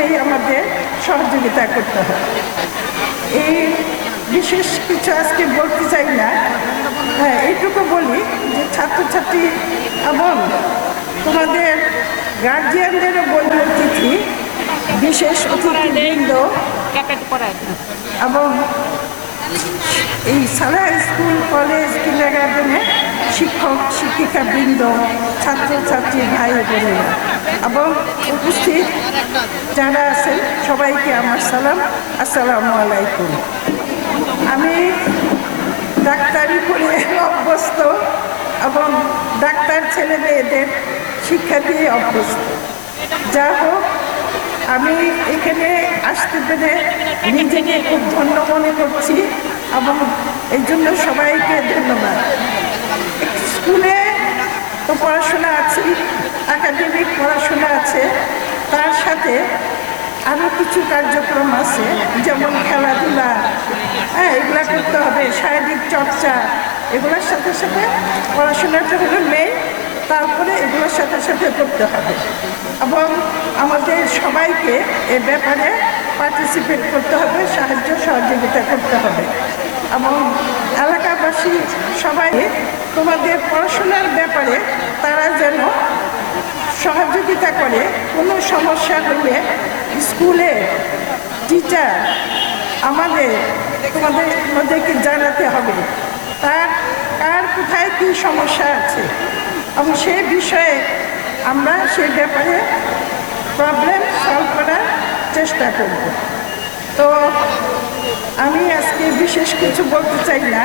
দিকেই আমাদের সহযোগিতা করতে হবে। এই বিশেষ কিছু আজকে বলতে চাই না। হ্যাঁ এইটুকু বলি যে ছাত্রছাত্রী এবং তোমাদের গার্জিয়ানদেরও বলব অতিথি বিশেষ অতিথিবৃন্দ এবং এই সারা স্কুল, কলেজ কিন্ডার গার্ডেনে শিক্ষক শিক্ষিকা বৃন্দ ছাত্রছাত্রী, ভাই বোনেরা। এবং উপস্থিত যারা আছেন, সবাইকে আমার সালাম। আসসালামু আলাইকুম। আমি ডাক্তারি করে অভ্যস্ত এবং ডাক্তার ছেলে মেয়েদের শিক্ষা দিয়ে অভ্যস্ত। যা হোক, আমি এখানে আসতে পেরে নিজেকে খুব ধন্য মনে করছি। এবং এই জন্য সবাইকে ধন্যবাদ। স্কুলে তো পড়াশোনা আছে একাডেমিক পড়াশোনা আছে, তার সাথে আরও কিছু কার্যক্রম আছে, যেমন খেলাধুলা। হ্যাঁ এগুলা করতে হবে, শারীরিক চর্চা, এগুলোর সাথে সাথে পড়াশোনাটা হলো মেন তারপরে এগুলোর সাথে সাথে করতে হবে। এবং আমাদের সবাইকে এ ব্যাপারে পার্টিসিপেট করতে হবে, সাহায্য, সহযোগিতা করতে হবে। এবং এলাকাবাসী সবাই তোমাদের পড়াশোনার ব্যাপারে তারা যেন সহযোগিতা করে, কোনো সমস্যা হলে স্কুলে টিচার আমাদের, তোমাদের মধ্যেকে জানাতে হবে, তার, কার কোথায় কী সমস্যা আছে। এবং সে বিষয়ে আমরা সে ব্যাপারে প্রবলেম সলভ করার চেষ্টা করব। তো আমি আজকে বিশেষ কিছু বলতে চাই না।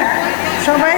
সবাই